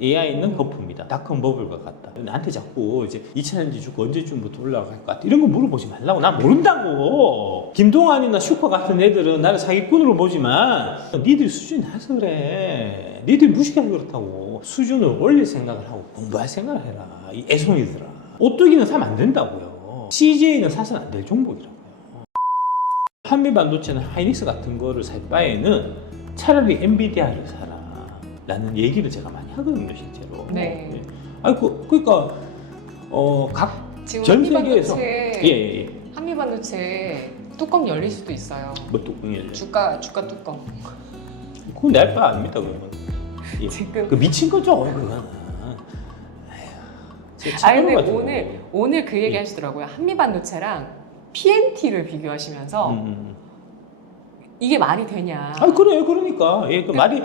AI는 거품이다. 닷컴 버블과 같다. 나한테 자꾸 이제 2,000년지 주고 언제쯤부터 올라갈 것 같다. 이런 거 물어보지 말라고. 난 모른다고. 김동완이나 슈퍼 같은 애들은 나를 사기꾼으로 보지만 니들 수준이 낮아서 그래. 니들 무식해서 그렇다고. 수준을 올릴 생각을 하고 공부할 생각을 해라. 이 애송이들아. 오뚜기는 사면 안 된다고요. CJ는 사서는 안 될 종목이라고요. 한미반도체나 하이닉스 같은 거를 살 바에는 차라리 엔비디아를 사라. 라는 얘기를 제가 많이 하거든요, 실제로. 네. 네. 아니, 그러니까, 지금 전 세계에서. 한미반도체, 한미반도체 뚜껑 열릴 수도 있어요. 뭐 뚜껑이 열려. 주가 뚜껑. 그건 내 알 바 아닙니다, 그러면. 예. 지금. 그 미친 거죠, 그거는. 근데 오늘 그 얘기 하시더라고요. 한미반도체랑 PNT를 비교하시면서 이게 말이 되냐. 아, 그래, 그러니까. 예, 그 말이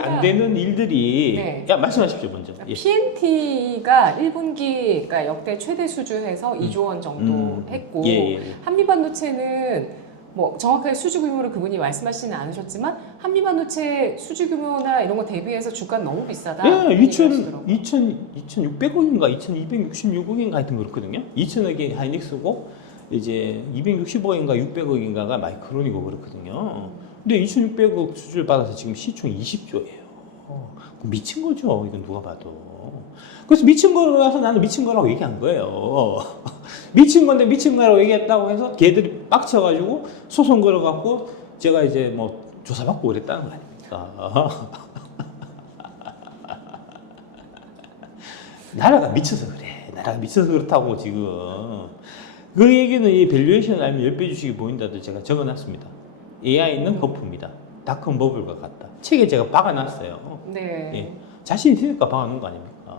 안 되는 일들이. 네. 야, 말씀하십시오, 먼저. 예. PNT가 1분기, 그러니까 역대 최대 수준에서 2조 원 정도 했고, 예. 한미반도체는 뭐 정확하게 수주 규모를 그분이 말씀하시지는 않으셨지만, 한미반도체 수주 규모나 이런 거 대비해서 주가는 너무 비싸다. 예, 2,600억인가 2,266억인가 하여튼 그렇거든요. 2,000억이 하이닉스고, 이제 260억인가 600억인가가 마이크론이고 그렇거든요. 근데 2,600억 수주를 받아서 지금 시총 20조예요. 미친 거죠, 이건 누가 봐도. 그래서 미친 거라서 나는 미친 거라고 얘기한 거예요. 미친 건데 미친 거라고 얘기했다고 해서 걔들이 빡쳐가지고 소송 걸어갖고 제가 이제 뭐 조사받고 그랬다는 거 아닙니까? 나라가 미쳐서 그래. 나라가 미쳐서 그렇다고 지금. 그 얘기는 이 밸류에이션을 알면 10배 주식이 보인다도 제가 적어놨습니다. AI는 거품이다. 닷컴 버블과 같다. 책에 제가 박아놨어요. 네. 예. 자신 있으니까 박아놓은 거 아닙니까?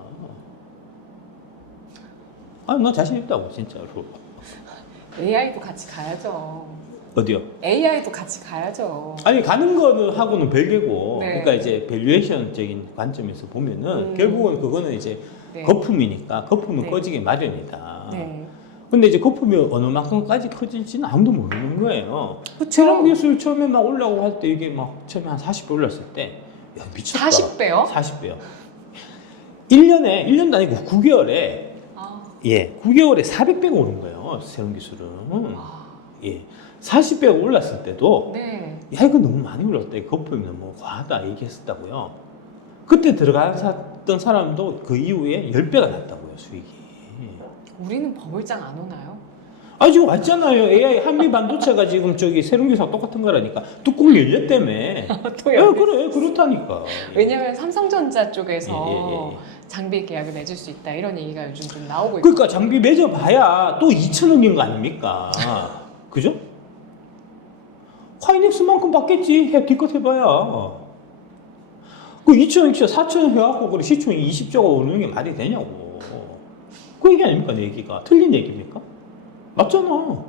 아니, 나 자신 있다고, 진짜로. AI도 같이 가야죠. 어디요? AI도 같이 가야죠. 아니, 가는 거는 하고는 별개고, 네. 그러니까 이제 밸류에이션적인 관점에서 보면은 결국은 그거는 이제 네. 거품이니까 거품은 네. 꺼지기 마련이다. 네. 근데 이제 거품이 어느 만큼까지 커질지는 아무도 모르는 거예요. 그쵸. 체감 기술 처음에 막 올라오고 할 때 이게 막 처음에 한 40배 올랐을 때, 야, 미쳤다. 40배요? 40배요. 1년도 아니고 9개월에, 예, 9개월에 400배가 오른 거예요, 새로운 기술은. 예. 40배가 올랐을 때도, 네. 야, 이거 너무 많이 올랐다. 이 거품이 너무 과하다. 얘기했었다고요. 그때 들어갔던 사람도 그 이후에 10배가 났다고요, 수익이. 우리는 버블장 안 오나요? 아, 지금 왔잖아요. AI 한미 반도체가 지금 저기 새로운 기사와 똑같은 거라니까. 뚜껑 열렸다며. 또 야, 그래, 그렇다니까. 왜냐면 삼성전자 쪽에서 예. 장비 계약을 맺을 수 있다 이런 얘기가 요즘 좀 나오고 있고. 그러니까 장비 맺어봐야 또 2,000억인 거 아닙니까? 그죠? 하이닉스만큼 받겠지. 기껏 해봐야. 그 2,000억, 4,000억 해갖고 그래 시총이 20조가 오르는 게 말이 되냐고. 그 얘기 아닙니까, 내 얘기가? 틀린 얘기입니까? 맞잖아.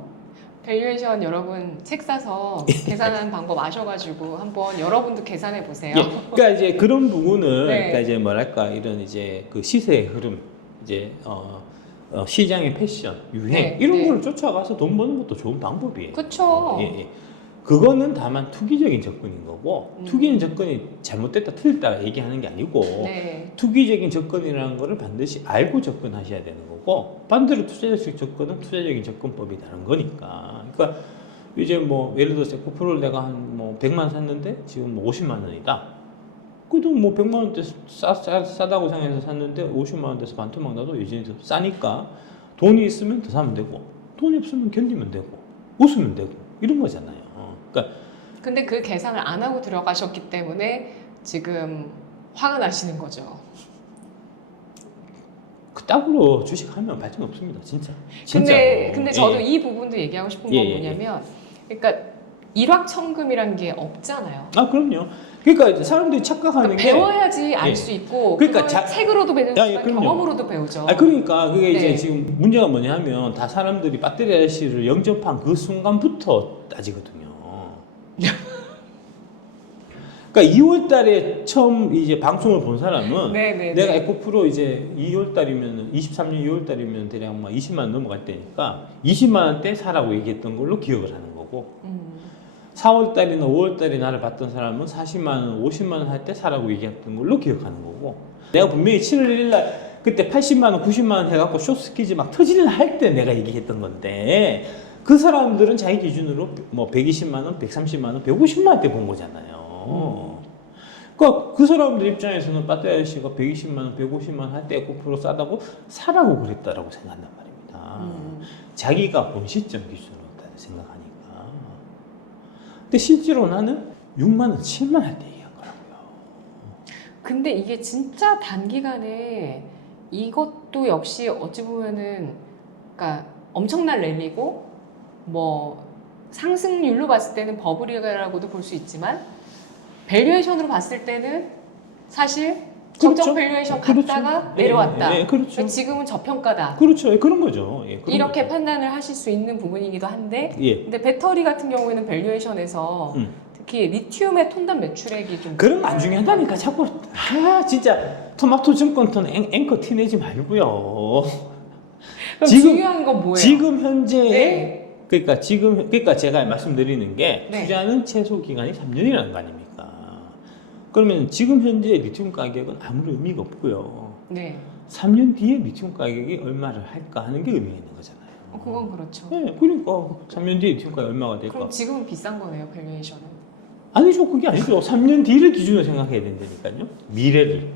밸류에이션 여러분 책 사서 계산하는 방법 아셔가지고 한번 여러분도 계산해 보세요. 예, 그러니까 이제 그런 부분을, 네. 그러니까 이제 뭐랄까, 이런 이제 그 시세의 흐름, 이제, 시장의 패션, 유행, 네, 이런 네. 거를 쫓아가서 돈 버는 것도 좋은 방법이에요. 그쵸. 예, 예. 그거는 다만 투기적인 접근인 거고, 투기적인 접근이 잘못됐다, 틀렸다 얘기하는 게 아니고, 네. 투기적인 접근이라는 거를 반드시 알고 접근하셔야 되는 거고, 반대로 투자적 접근은 투자적인 접근법이 다른 거니까. 그러니까 이제 뭐 예를 들어서 에코프로를 내가 한 뭐 100만 원 샀는데 지금 뭐 50만 원이다. 그래도 뭐 100만 원대 싸다고 생각해서 샀는데 50만 원대에서 반토막 나도 여전히 더 싸니까 돈이 있으면 더 사면 되고, 돈이 없으면 견디면 되고, 웃으면 되고, 이런 거잖아요. 그러니까 근데 그 계산을 안 하고 들어가셨기 때문에 지금 화가 나시는 거죠. 그따구로 주식하면 발전 없습니다, 진짜. 근데 저도 예. 이 부분도 얘기하고 싶은 건 예, 예, 뭐냐면, 그러니까 일확천금이란 게 없잖아요. 아, 그럼요. 그러니까 이제 사람들이 착각하는 게 배워야지 알 예. 수 있고, 그러니까 그걸 책으로도 배우지만 그럼요. 경험으로도 배우죠. 아, 그러니까 그게 이제 네. 지금 문제가 뭐냐면 다 사람들이 배터리 아저씨를 영접한 그 순간부터 따지거든요. 그러니까 2월 달에 처음 이제 방송을 본 사람은 네. 내가 에코프로 이제 2월 달이면 23년 2월 달이면 대략 막 20만 원 넘어갈 때니까 20만 원대 사라고 얘기했던 걸로 기억을 하는 거고, 4월 달이나 5월 달에 나를 봤던 사람은 40만 원, 50만 원 할 때 사라고 얘기했던 걸로 기억하는 거고, 내가 분명히 7월 1일 날 그때 80만 원, 90만 원 해갖고 쇼스키즈 막 터질라 할 때 내가 얘기했던 건데 그 사람들은 자기 기준으로 뭐 120만 원, 130만 원, 150만 원대 본 거잖아요. 그러니까 그 사람들 입장에서는 빠떼아 씨가 120만 원, 150만 원 할 때 9% 싸다고 사라고 그랬다라고 생각한단 말입니다. 자기가 본 시점 기준으로 생각하니까. 근데 실제로 나는 6만 원, 7만 원 할 때 얘기한 거라고요. 근데 이게 진짜 단기간에 이것도 역시 어찌 보면은 그러니까 엄청난 랠리고 뭐 상승률로 봤을 때는 버블이라고도 볼 수 있지만 밸류에이션으로 봤을 때는 사실 정적 그렇죠. 밸류에이션 그렇죠. 갔다가 예, 내려왔다. 예, 그렇죠. 그러니까 지금은 저평가다. 그렇죠. 예, 그런 거죠. 예, 그런 이렇게 거죠. 판단을 하실 수 있는 부분이기도 한데 예. 근데 배터리 같은 경우에는 밸류에이션에서 특히 리튬의 톤단 매출액이 좀 그런 거 안 중요하다니까 자꾸 진짜 토마토 증권톤 앵커 티내지 말고요. 그럼 지금- 중요한 건 뭐예요? 지금 현재 네. 그러니까 제가 말씀드리는 게 네. 투자는 최소 기간이 3년이라는 거 아닙니까? 그러면 지금 현재 리튬 가격은 아무런 의미가 없고요. 네. 3년 뒤에 리튬 가격이 얼마를 할까 하는 게 의미가 있는 거잖아요. 그건 그렇죠. 네, 그러니까 3년 뒤에 리튬 가격이 얼마가 될까? 그럼 지금은 비싼 거네요, 밸류에이션은. 아니죠, 그게 아니죠. 3년 뒤를 기준으로 생각해야 된다니까요. 미래를.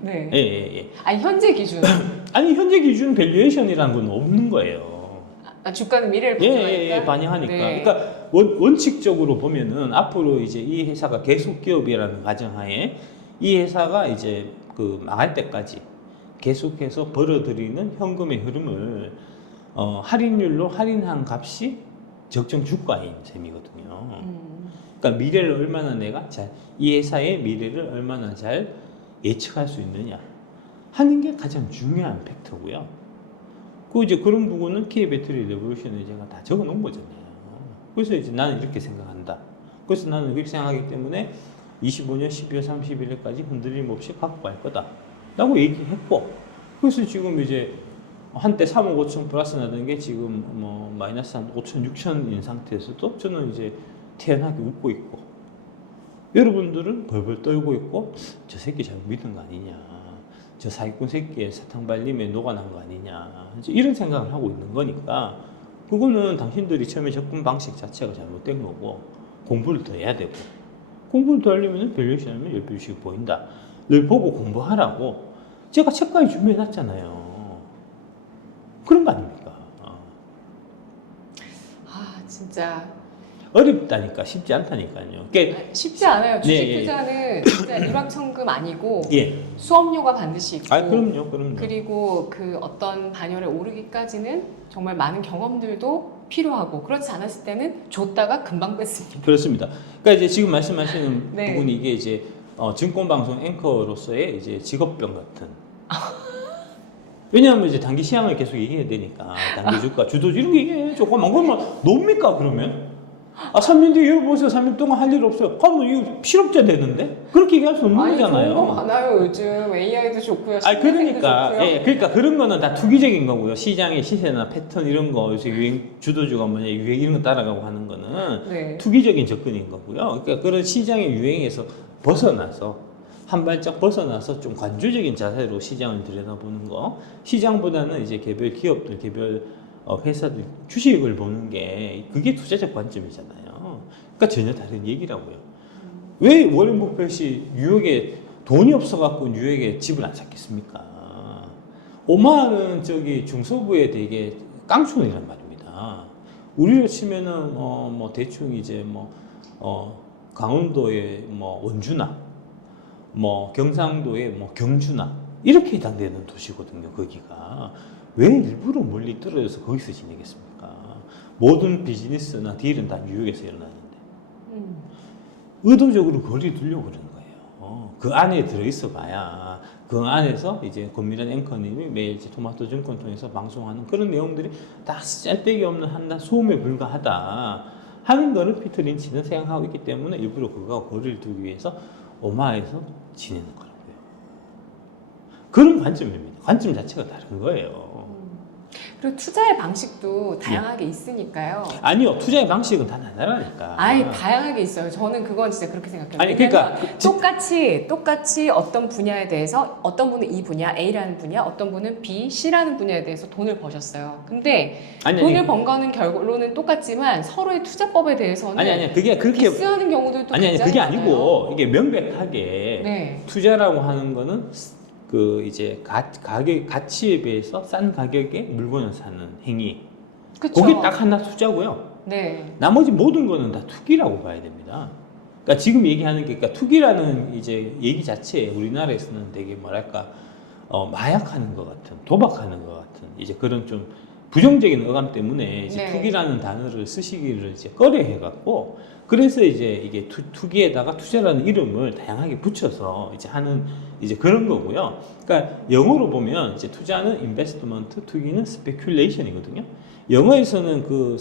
네. 예, 예, 예. 아니 현재 기준. 아니 현재 기준 밸류에이션이라는 건 없는 거예요. 주가는 미래를 예, 반영하니까. 예, 예, 반영하니까. 네. 그러니까 원칙적으로 보면은 앞으로 이제 이 회사가 계속 기업이라는 가정하에 이 회사가 이제 그 망할 때까지 계속해서 벌어들이는 현금의 흐름을 할인율로 할인한 값이 적정 주가인 셈이거든요. 그러니까 미래를 얼마나 내가 이 회사의 미래를 얼마나 잘 예측할 수 있느냐 하는 게 가장 중요한 팩터고요. 그 이제 그런 부분은 K 배터리 레볼루션에 제가 다 적어 놓은 거잖아요. 그래서 이제 나는 이렇게 생각한다. 그래서 나는 그렇게 생각하기 때문에 25년 12월 31일까지 흔들림 없이 갖고 갈 거다. 라고 얘기했고, 그래서 지금 이제 한때 3억 5천 플러스 나던 게 지금 뭐 마이너스 한 5천 6천인 상태에서도 저는 이제 태연하게 웃고 있고, 여러분들은 벌벌 떨고 있고, 저 새끼 잘못 믿은 거 아니냐. 저 사기꾼 새끼의 사탕 발림에 녹아난 거 아니냐. 이제 이런 생각을 하고 있는 거니까, 그거는 당신들이 처음에 접근 방식 자체가 잘못된 거고, 공부를 더 해야 되고, 공부를 더 하려면 밸류에이션 하면 10배씩 보인다. 늘 보고 공부하라고 제가 책까지 준비해 놨잖아요. 그런 거 아닙니까? 아 진짜 어렵다니까, 쉽지 않다니까요. 쉽지 않아요. 주식 네, 예, 예. 투자는 진짜 일확천금 아니고 예. 수업료가 반드시 있고 그럼요. 그리고 그 어떤 반열에 오르기까지는 정말 많은 경험들도 필요하고 그렇지 않았을 때는 줬다가 금방 뺐습니다. 그렇습니다. 그러니까 이제 지금 말씀하시는 네. 부분이 이게 이제 증권방송 앵커로서의 이제 직업병 같은. 왜냐하면 이제 단기 시향을 계속 얘기해야 되니까 단기 주가, 주도주 이런 게 얘기해. 조금만 그러면 놉니까 그러면? 3년 뒤에 열어보세요. 3년 동안 할 일 없어요. 그러면 이거 실업자 되는데? 그렇게 얘기할 수 없는 아니 거잖아요. 좋은 거 많아요 요즘 AI도 좋고요. 그러니까, 좋고요. 예, 그러니까 그런 거는 다 투기적인 거고요. 시장의 시세나 패턴 이런 거, 요새 주도주가 뭐냐, 유행 이런 거 따라가고 하는 거는 네. 투기적인 접근인 거고요. 그러니까 그런 시장의 유행에서 벗어나서, 한 발짝 벗어나서 좀 관조적인 자세로 시장을 들여다보는 거, 시장보다는 이제 개별 기업들, 개별 회사들 주식을 보는 게 그게 투자적 관점이잖아요. 그러니까 전혀 다른 얘기라고요. 왜 워렌 버핏이 뉴욕에 돈이 없어갖고 뉴욕에 집을 안 샀겠습니까? 오마하는 저기 중서부에 되게 깡촌이란 말입니다. 우리로 치면은 뭐 대충 이제 강원도의 원주나 뭐 경상도의 경주나 이렇게 해당되는 도시거든요. 거기가 왜 일부러 멀리 떨어져서 거기서 지내겠습니까? 모든 비즈니스나 딜은 다 뉴욕에서 일어나는데 의도적으로 거리 두려고 그러는 거예요. 그 안에 들어있어 봐야 그 안에서 이제 권미란 앵커님이 매일 이제 토마토 증권 통해서 방송하는 그런 내용들이 다 짤데기 없는 한낱 소음에 불과하다 하는 거를 피터 린치는 생각하고 있기 때문에 일부러 그거와 거리를 두기 위해서 오마에서 지내는 거라고요. 그런 관점입니다. 관점 자체가 다른 거예요. 그리고 투자의 방식도 다양하게 있으니까요. 아니요, 투자의 방식은 다 다르니까. 아예 다양하게 있어요. 저는 그건 진짜 그렇게 생각해요. 아니, 왜냐면 그러니까 똑같이 어떤 분야에 대해서 어떤 분은 이 분야 A라는 분야, 어떤 분은 B, C라는 분야에 대해서 돈을 버셨어요. 근데 돈을 번 거는 결론은 똑같지만 서로의 투자법에 대해서는 아니 그게 그렇게 디스하는 경우들도 아니 굉장히 그게 많아요. 아니고 이게 명백하게 네. 투자라고 하는 거는 그 이제 가격 가치에 비해서 싼 가격에 물건을 사는 행위. 그쵸. 그게 딱 하나 투자고요. 네. 나머지 모든 거는 다 투기라고 봐야 됩니다. 그러니까 지금 얘기하는 게, 그러니까 투기라는 이제 얘기 자체에 우리나라에서는 되게 뭐랄까, 마약하는 것 같은, 도박하는 것 같은, 이제 그런 좀 부정적인 어감 때문에 이제 네. 투기라는 단어를 쓰시기를 이제 꺼려해갖고, 그래서 이제 이게 투기에다가 투자라는 이름을 다양하게 붙여서 이제 하는 이제 그런 거고요. 그러니까 영어로 보면 이제 투자는 investment, 투기는 speculation이거든요. 영어에서는 그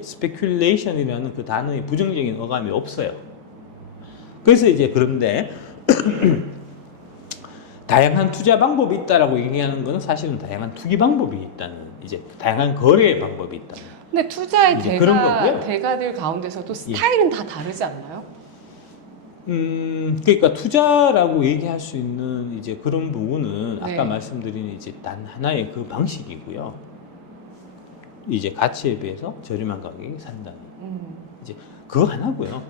speculation이라는 그 단어의 부정적인 어감이 없어요. 그래서 이제 그런데 다양한 투자 방법이 있다라고 얘기하는 것은 사실은 다양한 투기 방법이 있다는, 이제 다양한 거래 방법이 있다는. 근데 투자의 이제 그런 거고요. 대가들 가운데서도 스타일은 다 다르지 않나요? 그러니까 투자라고 얘기할 수 있는 이제 그런 부분은 네. 아까 말씀드린 이제 단 하나의 그 방식이고요. 이제 가치에 비해서 저렴한 가격에 산다는. 이제 그거 하나고요.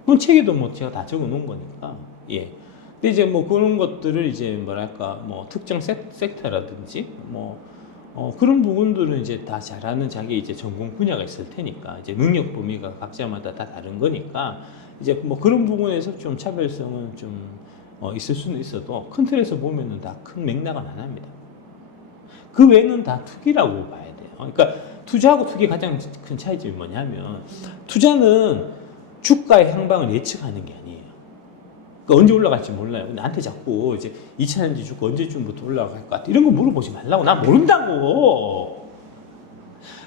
그건 책에도 뭐 제가 다 적어 놓은 거니까. 예. 근데 이제 뭐 그런 것들을 이제 뭐랄까 뭐 특정 섹터라든지 뭐 그런 부분들은 이제 다 잘하는 자기 이제 전공 분야가 있을 테니까 이제 능력 범위가 각자마다 다 다른 거니까 이제 뭐 그런 부분에서 좀 차별성은 좀 있을 수는 있어도 큰 틀에서 보면은 다 큰 맥락은 안 합니다. 그 외에는 다 투기라고 봐야 돼요. 그러니까 투자하고 투기 가장 큰 차이점이 뭐냐면 투자는 주가의 향방을 예측하는 게 아니에요. 그러니까 언제 올라갈지 몰라요. 나한테 자꾸 이제 2차전지 주가 언제쯤부터 올라갈 것 같아 이런 거 물어보지 말라고. 나 모른다고.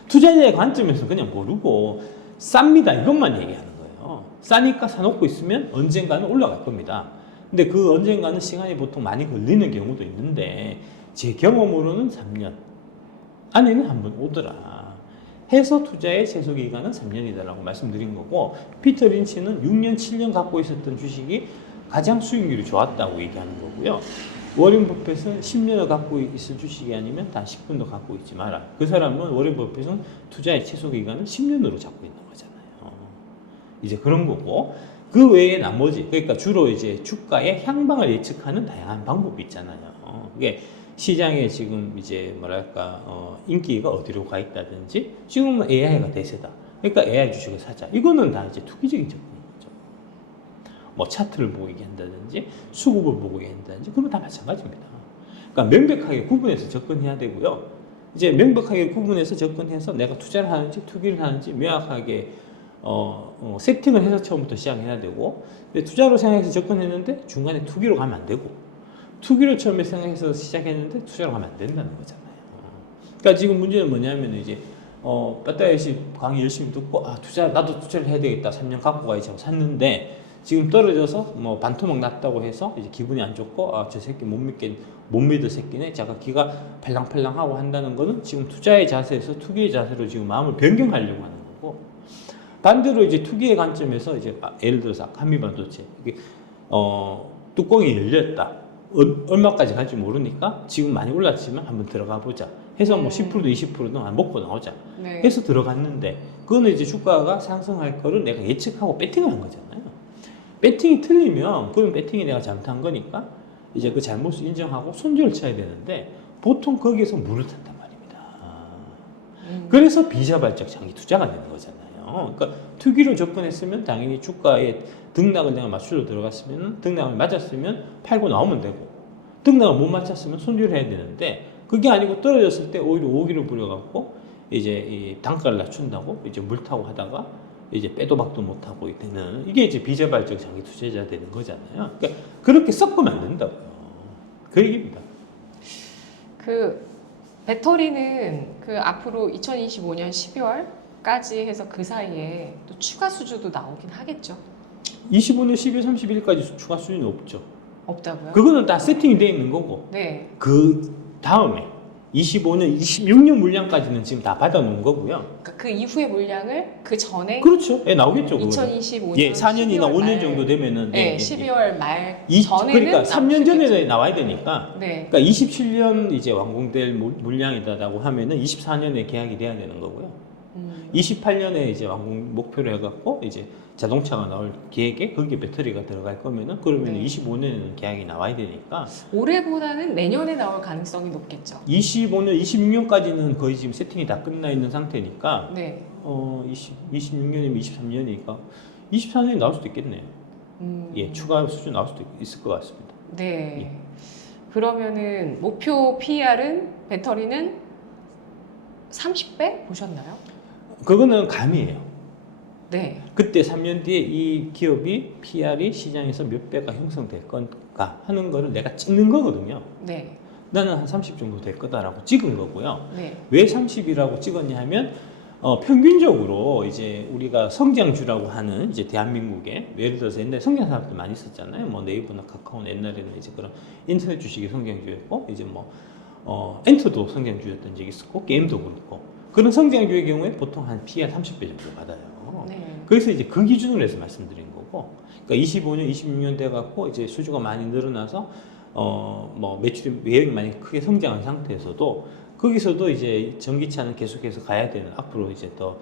투자자의 관점에서 그냥 모르고 쌉니다 이것만 얘기하는 거예요. 싸니까 사놓고 있으면 언젠가는 올라갈 겁니다. 근데 그 언젠가는 시간이 보통 많이 걸리는 경우도 있는데 제 경험으로는 3년 안에는 한번 오더라 해서 투자의 최소 기간은 3년이다라고 말씀드린 거고, 피터 린치는 6년, 7년 갖고 있었던 주식이 가장 수익률이 좋았다고 얘기하는 거고요. 워렌 버핏은 10년을 갖고 있을 주식이 아니면 단 10분도 갖고 있지 마라. 그 사람은 워렌 버핏은 투자의 최소 기간을 10년으로 잡고 있는 거잖아요. 이제 그런 거고, 그 외에 나머지, 그러니까 주로 이제 주가의 향방을 예측하는 다양한 방법이 있잖아요. 그게 시장에 지금 이제 뭐랄까 인기가 어디로 가 있다든지, 지금은 AI가 대세다. 그러니까 AI 주식을 사자. 이거는 다 이제 투기적인 접근인 거죠. 뭐 차트를 보고 얘기한다든지, 수급을 보고 얘기한다든지, 그러면 다 마찬가지입니다. 그러니까 명백하게 구분해서 접근해야 되고요. 이제 명백하게 구분해서 접근해서 내가 투자를 하는지 투기를 하는지 명확하게 세팅을 해서 처음부터 시작해야 되고, 근데 투자로 생각해서 접근했는데 중간에 투기로 가면 안 되고, 투기로 처음에 생각해서 시작했는데 투자로 가면 안 된다는 거잖아요. 그러니까 지금 문제는 뭐냐면 이제 빠따이씨 강의 열심히 듣고 나도 투자를 해야 되겠다 3년 갖고 가야지 하고 샀는데 지금 떨어져서 뭐 반토막 났다고 해서 이제 기분이 안 좋고 저 새끼 못 믿을 새끼네, 제가 기가 팔랑팔랑하고 한다는 거는 지금 투자의 자세에서 투기의 자세로 지금 마음을 변경하려고 하는 거고, 반대로 이제 투기의 관점에서 이제 예를 들어서 한미반도체 이게 뚜껑이 열렸다. 얼마까지 갈지 모르니까 지금 많이 올랐지만 한번 들어가 보자 해서 뭐 10%도 20%도 먹고 나오자 해서 들어갔는데, 그거는 이제 주가가 상승할 거를 내가 예측하고 배팅을 한 거잖아요. 배팅이 틀리면 그건 배팅이 내가 잘못한 거니까 이제 그 잘못을 인정하고 손절을 쳐야 되는데 보통 거기에서 물을 탄단 말입니다. 그래서 비자발적 장기 투자가 되는 거잖아요. 그러니까 투기로 접근했으면 당연히 주가에 등락을 내가 맞추러 들어갔으면, 등락을 맞았으면 팔고 나오면 되고, 등락을 못 맞췄으면 손절을 해야 되는데, 그게 아니고 떨어졌을 때 오히려 오기를 부려갖고 이제 이 단가를 낮춘다고 이제 물 타고 하다가 이제 빼도 박도 못 하고 되는, 이게 이제 비자발적 장기 투자자 되는 거잖아요. 그러니까 그렇게 섞으면 안 된다고요. 그 얘기입니다. 그 배터리는 그 앞으로 2025년 12월까지 해서 그 사이에 또 추가 수주도 나오긴 하겠죠. 25년 12월 31일까지 추가 수준이 없죠. 없다고요? 그거는 다 세팅이 되어 있는 거고, 네. 그 다음에 25년, 26년 물량까지는 지금 다 받아놓은 거고요. 그러니까 그 이후의 물량을 그 전에 그렇죠. 예, 나오겠죠. 그거는. 2025년 예, 4년이나 12월 5년 말, 정도 되면은 네, 예, 12월 말 이, 전에는 그러니까 3년 전에 나오시겠죠. 나와야 되니까. 네. 그러니까 27년 이제 완공될 물량이다라고 하면은 24년에 계약이 돼야 되는 거고요. 28년에 이제 완공 목표를 해갖고 이제 자동차가 나올 계획에 거기에 배터리가 들어갈 거면은 그러면 네. 25년에는 계약이 나와야 되니까 올해보다는 내년에 나올 가능성이 높겠죠. 25년, 26년까지는 거의 지금 세팅이 다 끝나 있는 상태니까 네. 26년이면 23년이니까 24년에 나올 수도 있겠네요. 예, 추가 수준 나올 수도 있을 것 같습니다. 네. 예. 그러면은 목표 PER은 배터리는 30배 보셨나요? 그거는 감이에요. 네. 그때 3년 뒤에 이 기업이 PR이 시장에서 몇 배가 형성될 건가 하는 거를 내가 찍는 거거든요. 네. 나는 한 30 정도 될 거다라고 찍은 거고요. 네. 왜 30이라고 찍었냐 하면 평균적으로 이제 우리가 성장주라고 하는 이제 대한민국에 예를 들어서 옛날에 성장 산업도 많이 있었잖아요. 뭐 네이버나 카카오는 옛날에는 이제 그런 인터넷 주식이 성장주였고 이제 뭐 엔터도 성장주였던 적이 있었고 게임도 그렇고 그런 성장주의 경우에 보통 한 PE 한 30배 정도 받아요. 네. 그래서 이제 그 기준으로 해서 말씀드린 거고, 그러니까 25년, 26년 돼갖고 이제 수주가 많이 늘어나서 뭐 매출이 외형이 많이 크게 성장한 상태에서도 거기서도 이제 전기차는 계속해서 가야 되는 앞으로 이제 더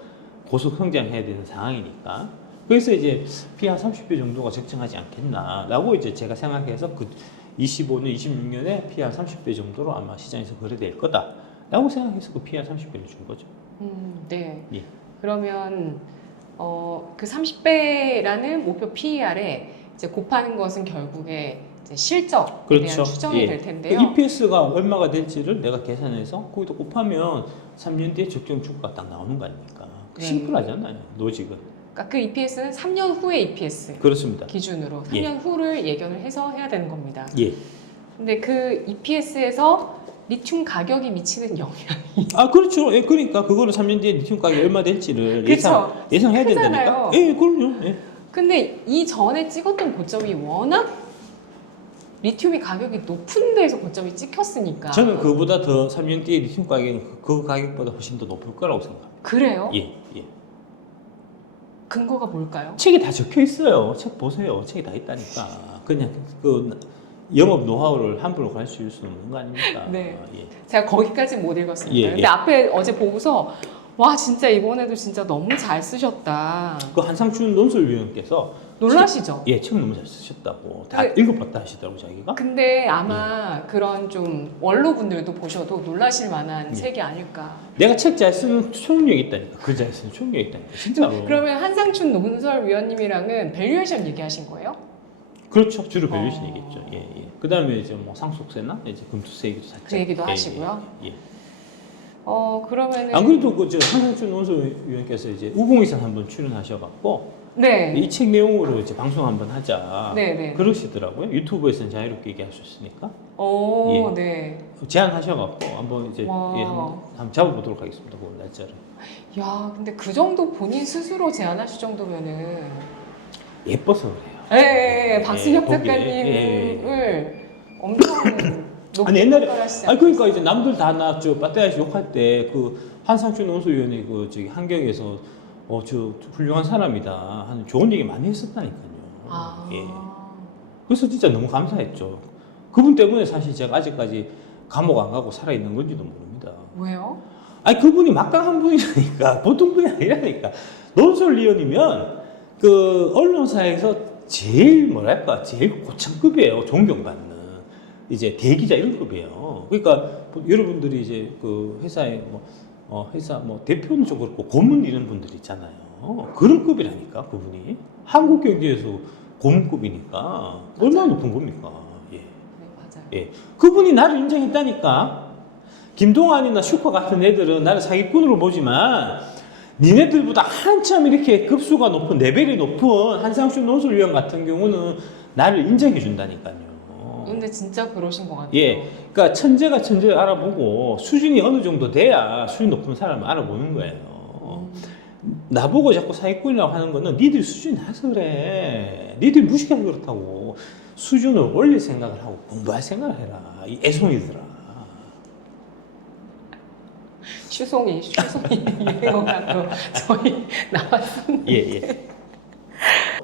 고속 성장해야 되는 상황이니까. 그래서 이제 PE 한 30배 정도가 적정하지 않겠나라고 이제 제가 생각해서 그 25년, 26년에 PE 한 30배 정도로 아마 시장에서 거래될 거다라고 생각해서 그 PE 한 30배를 준 거죠. 네. 예. 그러면 그 30배라는 목표 PER에 이제 곱하는 것은 결국에 이제 실적에 대한 추정이 예. 될 텐데요. 그 EPS가 얼마가 될지를 내가 계산해서 거기다 곱하면 3년 뒤에 적정 주가가 딱 나오는 거 아닙니까? 네. 심플하잖아요, 로직은. 그러니까 그 EPS는 3년 후의 EPS 그렇습니다. 기준으로 3년 예. 후를 예견을 해서 해야 되는 겁니다. 예. 근데 그 EPS에서 리튬 가격이 미치는 영향이 아, 그렇죠. 예, 그러니까 그거를 3년 뒤에 리튬 가격이 얼마 될지를 그쵸. 예상해야 크잖아요. 된다니까. 예, 그럼요. 예. 근데 이 전에 찍었던 고점이 워낙 리튬이 가격이 높은 데에서 고점이 찍혔으니까 저는 그보다 더 3년 뒤에 리튬 가격은 그 가격보다 훨씬 더 높을 거라고 생각합니다. 그래요? 예, 예. 근거가 뭘까요? 책에 다 적혀 있어요. 책 보세요. 책에 다 있다니까. 그냥 그 영업 노하우를 함부로 가르칠 수는 없는 거 아닙니까? 네. 예. 제가 거기까지 못 읽었습니다. 예, 근데 예. 앞에 어제 보고서 와 진짜 이번에도 진짜 너무 잘 쓰셨다. 그 한상춘 논술위원께서 놀라시죠? 예, 책 너무 잘 쓰셨다고 다 네. 읽어봤다 하시더라고 자기가. 근데 아마 그런 좀 원로분들도 보셔도 놀라실 만한 예. 책이 아닐까. 내가 책 잘 쓰는 초능력이 있다니까. 글 잘 쓰는 초능력이 있다니까. 진짜로. 그러면 한상춘 논설위원님이랑은 밸류에이션 얘기하신 거예요? 그렇죠. 주로 밸류에이션 얘기했죠. 예, 예. 그다음에 이제 뭐 상속세나 이제 금투세 얘기도 살짝. 그 얘기도 예, 하시고요. 예, 예. 그러면은 안 그래도 그저 한상춘 논술위원께서 이제 우공이산 한번 출연하셔갖고 네. 이 책 내용으로 이제 방송 한번 하자. 네, 네. 그러시더라고요. 유튜브에서는 자유롭게 얘기할 수 있으니까. 예. 네. 제안하셔갖고 한번 이제 와. 예, 한번 잡아보도록 하겠습니다. 그 날짜를. 야, 근데 그 정도 본인 스스로 제안하실 정도면은 예뻐서 그래요. 예, 박순혁 보기에. 작가님을 엄청 높게 아니 옛날에 평가하시지 아니 그러니까 이제 남들 다 나 저 빠떼아시 욕할 때 그 한상춘 논술위원회 그 저기 한경에서 저 훌륭한 사람이다 하는 좋은 얘기 많이 했었다니까요. 아. 예. 그래서 진짜 너무 감사했죠. 그분 때문에 사실 제가 아직까지 감옥 안 가고 살아 있는 건지도 모릅니다. 왜요? 아니 그분이 막강한 분이라니까 보통 분이 아니라니까. 논설위원이면 그 언론사에서 제일 뭐랄까 제일 고참급이에요. 존경받는 이제 대기자 이런 급이에요. 그러니까 여러분들이 이제 그 회사에 회사 뭐 대표는 좀 그렇고 고문 이런 분들 있잖아요. 그런 급이라니까 그분이 한국경제에서 고문급이니까 얼마나 높은 겁니까? 예. 네, 맞아요. 예. 그분이 나를 인정했다니까. 김동완이나 슈퍼 같은 애들은 나를 사기꾼으로 보지만 니네들보다 한참 이렇게 급수가 높은 레벨이 높은 한상춘 논술위원 같은 경우는 나를 인정해 준다니까요. 근데 진짜 그러신 것 같아요. 예, 그러니까 천재가 천재를 알아보고 수준이 어느 정도 돼야 수준 높은 사람을 알아보는 거예요. 나보고 자꾸 사기꾼이라고 하는 거는 니들 수준이 낮아서 그래. 니들 무식해서 그렇다고. 수준을 올릴 생각을 하고 공부할 생각을 해라. 이 애송이들아. 슈송이 유행어가 또 저희 나왔습니다. 예.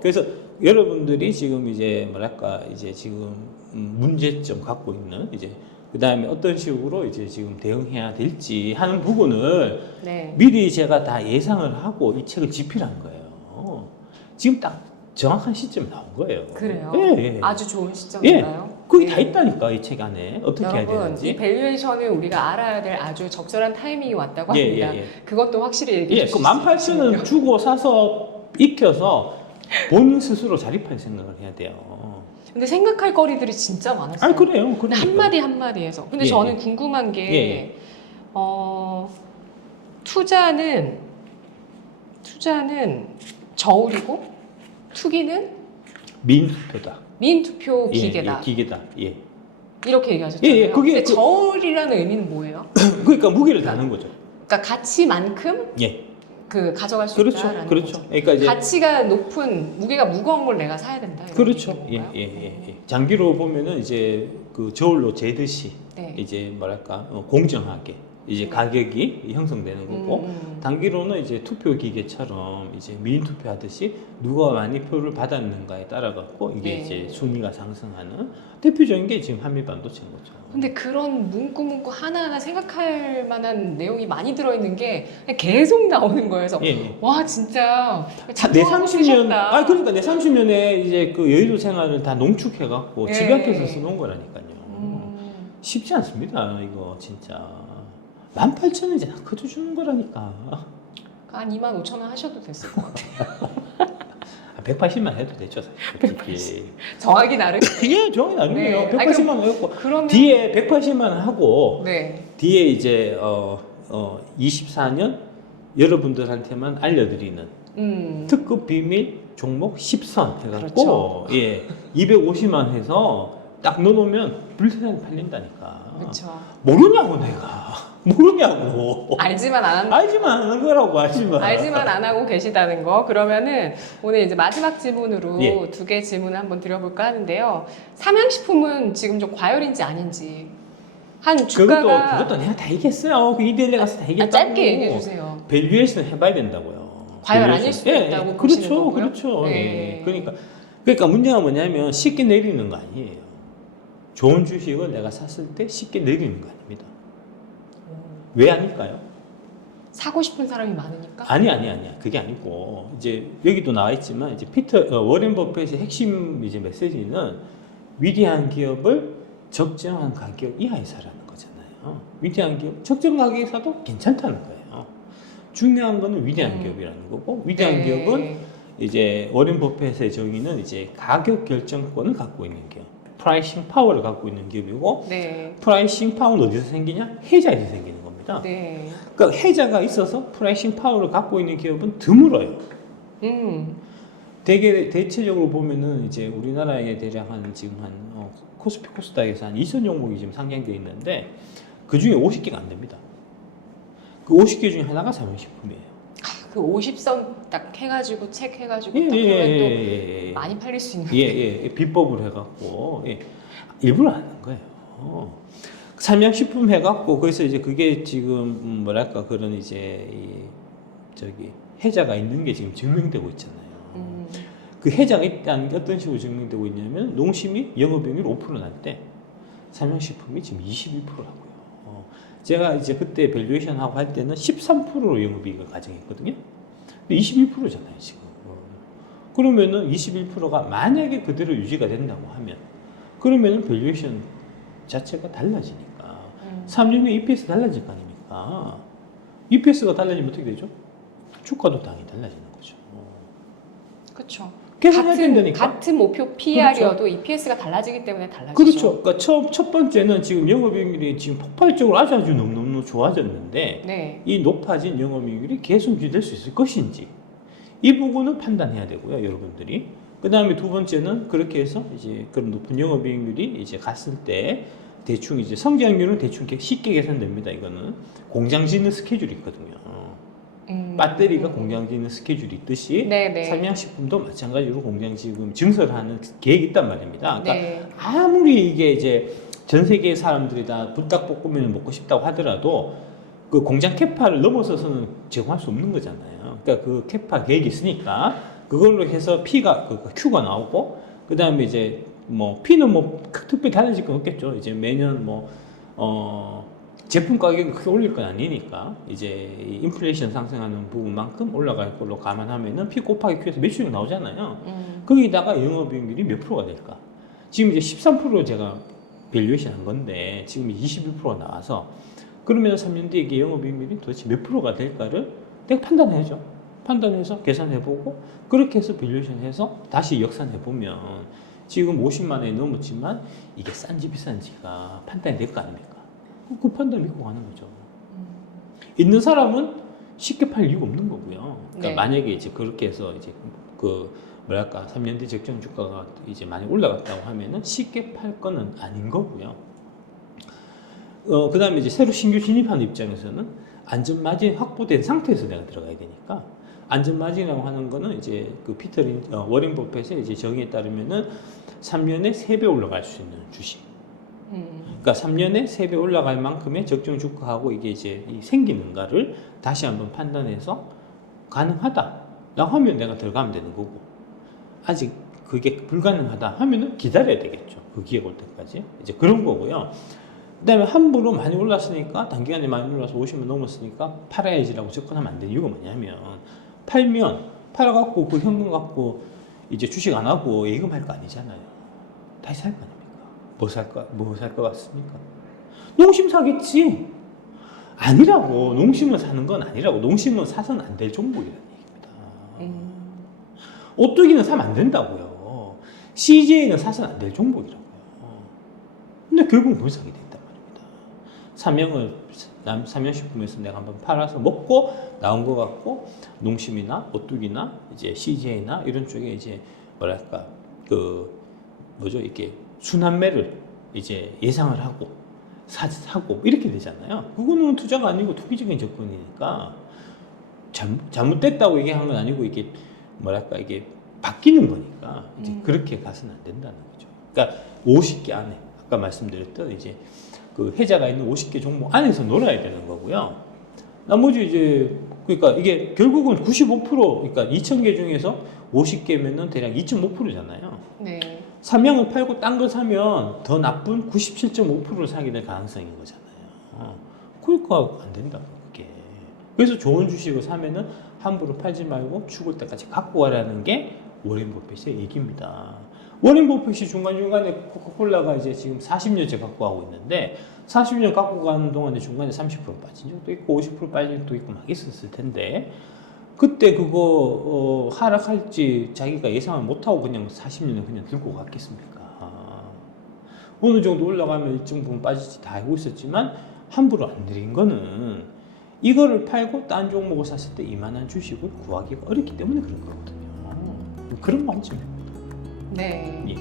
그래서 여러분들이 지금 이제 뭐랄까 이제 지금 문제점 갖고 있는 이제 그 다음에 어떤 식으로 이제 지금 대응해야 될지 하는 부분을 네. 미리 제가 다 예상을 하고 이 책을 집필한 거예요. 지금 딱 정확한 시점에 나온 거예요. 그래요? 예. 아주 좋은 시점인가요? 그게 네. 다 있다니까 이 책 안에 어떻게 해야 여러분, 되는지. 이 밸류에이션은 우리가 알아야 될 아주 적절한 타이밍이 왔다고 예, 합니다. 예. 그것도 확실히 얘기해 예, 그 주실 18,000원 주고 사서 익혀서 본인 스스로 자립할 생각을 해야 돼요. 근데 생각할 거리들이 진짜 많았어요. 아 그래요. 근데 그러니까. 한마디 한마디에서. 근데 예, 저는 예. 궁금한 게 예. 투자는 저울이고 투기는 민투표다. 민투표 예, 기계다. 예, 기계다. 예. 이렇게 얘기하셨잖아요. 예, 예, 그게 근데 그- 저울이라는 의미는 뭐예요? 그러니까 무게를 다는 거죠. 그러니까 가치만큼 예. 그 가져갈 수 그렇죠. 있다라는 그렇죠. 거죠. 그러니까 이제 가치가 높은 무게가 무거운 걸 내가 사야 된다. 이런 그렇죠. 얘기인가요? 예. 장기로 보면은 이제 그 저울로 재듯이 네. 이제 뭐랄까 공정하게 이제 네. 가격이 형성되는 거고 단기로는 이제 투표 기계처럼 이제 미인 투표하듯이 누가 많이 표를 받았는가에 따라 갖고 이게 네. 이제 순위가 상승하는 대표적인 게 지금 한미 반도체인 거죠. 근데 그런 문구 하나하나 생각할 만한 내용이 많이 들어있는 게 계속 나오는 거예요. 그래서 예. 와 진짜 내 작정하고 30년, 쓰셨다. 그러니까 내 30년에 이제 그 여의도 생활을 다 농축해갖고 예. 집약해서 써놓은 거라니까요. 음, 쉽지 않습니다, 이거 진짜. 18,000원 이제 그도 주는 거라니까. 한 25,000원 하셔도 됐을 것 같아요. 180만 해도 되죠, 사실. 솔직히. 정하기 나름. 이게 정이 나름이에요. 네. 180만 원 했고 그러면 뒤에 180만 원 하고 네. 뒤에 이제 24년 여러분들한테만 알려드리는 특급 비밀 종목 10선 해갖고 그렇죠. 예 250만 해서 딱 넣어놓으면 불세상에 팔린다니까. 그렇죠. 모르냐고 내가 모르냐고. 알지만 안 한다. 알지만 하는 거라고 알지만. 알지만 안 하고 계시다는 거. 그러면은 오늘 이제 마지막 질문으로 예. 2개 질문을 한번 드려볼까 하는데요. 삼양식품은 지금 좀 과열인지 아닌지. 한 주가가 그것도 내가 다 얘기했어요. 그 이대일에 가서 다 얘기했다고. 짧게 얘기해 주세요. 밸류에이션 해봐야 된다고요. 과열 아닐 수도 밸류에이션. 있다고 보시는 그렇죠, 거고요. 그렇죠. 네. 예. 그러니까 문제가 뭐냐면 쉽게 내리는 거 아니에요. 좋은 주식을 내가 샀을 때 쉽게 내리는 거 아닙니다. 왜 아닐까요? 사고 싶은 사람이 많으니까? 아니야. 그게 아니고 이제 여기도 나와 있지만 이제 워렌 버핏의 핵심 이제 메시지는 위대한 기업을 적정한 가격 이하에 사라는 거잖아요. 위대한 기업 적정 가격에 사도 괜찮다는 거예요. 중요한 거는 위대한 기업이라는 거고 위대한 네. 기업은 이제 워렌 버핏의 정의는 이제 가격 결정권을 갖고 있는 기업, 프라이싱 파워를 갖고 있는 기업이고 네. 프라이싱 파워는 어디서 생기냐? 해자에서 생기는 겁니다. 네. 그러니까 해자가 있어서 프라이싱 파워를 갖고 있는 기업은 드물어요. 대체적으로 보면은 이제 우리나라에 대략 한 지금 한 코스피 코스닥에서 한 2,000 종목이 지금 상장되어 있는데 그 중에 50개가 안 됩니다. 그 50개 중에 하나가 삼양식품이에요. 그 50선 딱 해가지고 책 해가지고 예, 딱 예, 그러면 또 예. 많이 팔릴 수 있는. 예. 비법을 해갖고 일부러 하는 거예요. 삼양식품 해갖고 그래서 이제 그게 지금 뭐랄까 그런 이제 저기 해자가 있는 게 지금 증명되고 있잖아요. 그 해자가 있다는 게 어떤 식으로 증명되고 있냐면 농심이 영업이익률 5% 날 때 삼양식품이 지금 21%라고요. 제가 이제 그때 밸류에이션 하고 할 때는 13%로 영업이익을 가정했거든요. 근데 21%잖아요 지금. 그러면은 21%가 만약에 그대로 유지가 된다고 하면 그러면은 밸류에이션 자체가 달라지니까 3년 후에 EPS 달라질 거 아닙니까? EPS가 달라지면 어떻게 되죠? 주가도 당연히 달라지는 거죠. 그렇죠. 계산해야 된다니까. 같은 목표 PR이어도 EPS가 달라지기 때문에 달라지죠. 그렇죠. 그러니까 첫 번째는 지금 영업이익률이 지금 폭발적으로 아주 너무너무 좋아졌는데 네. 이 높아진 영업이익률이 계속 유지될 수 있을 것인지 이 부분을 판단해야 되고요, 여러분들이. 그 다음에 두 번째는 그렇게 해서 이제 그런 높은 영업이익률이 이제 갔을 때 대충 이제 성장률은 대충 쉽게 계산됩니다. 이거는 공장 짓는 스케줄이 있거든요. 배터리가 공장 짓는 스케줄이 있듯이 네네. 삼양식품도 마찬가지로 공장 지금 증설하는 계획이 있단 말입니다. 그러니까 네. 아무리 이게 이제 전 세계 사람들이 다 불닭볶음면을 먹고 싶다고 하더라도 그 공장 캐파를 넘어서서는 제공할 수 없는 거잖아요. 그러니까 그 캐파 계획이 있으니까 그걸로 해서 P가 그 Q가 나오고 그 다음에 이제 뭐 P는 뭐 특별히 달라질 건 없겠죠. 이제 매년 뭐 제품 가격을 크게 올릴 건 아니니까 이제 인플레이션 상승하는 부분만큼 올라갈 걸로 감안하면은 P 곱하기 Q에서 매출이 나오잖아요. 거기다가 영업이익률이 몇 프로가 될까? 지금 이제 13% 제가 밸류에이션 한 건데 지금 21%가 나와서 그러면 3년 뒤에 이게 영업이익률이 도대체 몇 프로가 될까를 내가 판단해야죠. 판단해서 계산해보고 그렇게 해서 밸류에이션 해서 다시 역산해보면 지금 50만 원이 넘었지만 이게 싼지 비싼지가 판단이 될 거 아닙니까? 그 판단 믿고 가는 거죠. 있는 사람은 쉽게 팔 이유가 없는 거고요. 그러니까 네. 만약에 이제 그렇게 해서 이제 그 뭐랄까 3년 뒤 적정 주가가 이제 많이 올라갔다고 하면은 쉽게 팔 거는 아닌 거고요. 그 다음에 이제 새로 신규 진입하는 입장에서는 안전 마진 확보된 상태에서 내가 들어가야 되니까 안전 마진이라고 하는 거는 이제 그 워렌 버핏의 이제 정의에 따르면은 3년에 3배 올라갈 수 있는 주식. 그러니까 3년에 3배 올라갈 만큼의 적정 주가하고 이게 이제 생기는가를 다시 한번 판단해서 가능하다라고 하면 내가 들어가면 되는 거고 아직 그게 불가능하다 하면은 기다려야 되겠죠. 그 기회가 올 때까지 이제 그런 거고요. 그다음에 함부로 많이 올랐으니까 단기간에 많이 올라서 50만 넘었으니까 팔아야지라고 접근하면 안 되는 이유가 뭐냐면 팔아갖고 그 현금 갖고 이제 주식 안 하고 예금할 거 아니잖아요. 다시 살 거 아닙니까? 뭐 살 거 같습니까? 농심 사겠지. 아니라고. 농심을 사는 건 아니라고. 농심은 사서는 안 될 종목이라는 얘기입니다. 오뚜기는 사면 안 된다고요. CJ는 사서는 안 될 종목이라고요. 근데 결국은 못 사게 됐단 말입니다. 삼양식품에서 내가 한번 팔아서 먹고 나온 것 같고 농심이나 오뚜기나 이제 CJ나 이런 쪽에 이제 뭐랄까 이게 순환매를 이제 예상을 하고 사고 이렇게 되잖아요. 그거는 투자가 아니고 투기적인 접근이니까 잘못됐다고 얘기한 건 아니고 이게 뭐랄까 이게 바뀌는 거니까 이제 그렇게 가서는 안 된다는 거죠. 그러니까 50개 안에 아까 말씀드렸던 이제 그 해자가 있는 50개 종목 안에서 놀아야 되는 거고요. 나머지 이제 그러니까 이게 결국은 95% 그러니까 2,000개 중에서 50개면은 대략 2.5%잖아요. 네. 삼양을 팔고 딴 거 사면 더 나쁜 97.5%를 사게 될 가능성인 거잖아요. 그러니까 안 된다 그게. 그래서 좋은 주식을 사면은 함부로 팔지 말고 죽을 때까지 갖고 가라는 게 워렌 버핏의 얘기입니다. 워렌 버핏이 중간중간에 코카콜라가 이제 지금 40년째 갖고 가고 있는데 40년 갖고 가는 동안에 중간에 30% 빠진 적도 있고 50% 빠진 적도 있고 막 있었을 텐데 그때 그거 하락할지 자기가 예상을 못하고 그냥 40년을 그냥 들고 갔겠습니까? 어느 정도 올라가면 일정 부분 빠질지 다 알고 있었지만 함부로 안 들인 거는 이거를 팔고 딴 종목을 샀을 때 이만한 주식을 구하기가 어렵기 때문에 그런 거거든요. 그런 관점입니다. 네. 예.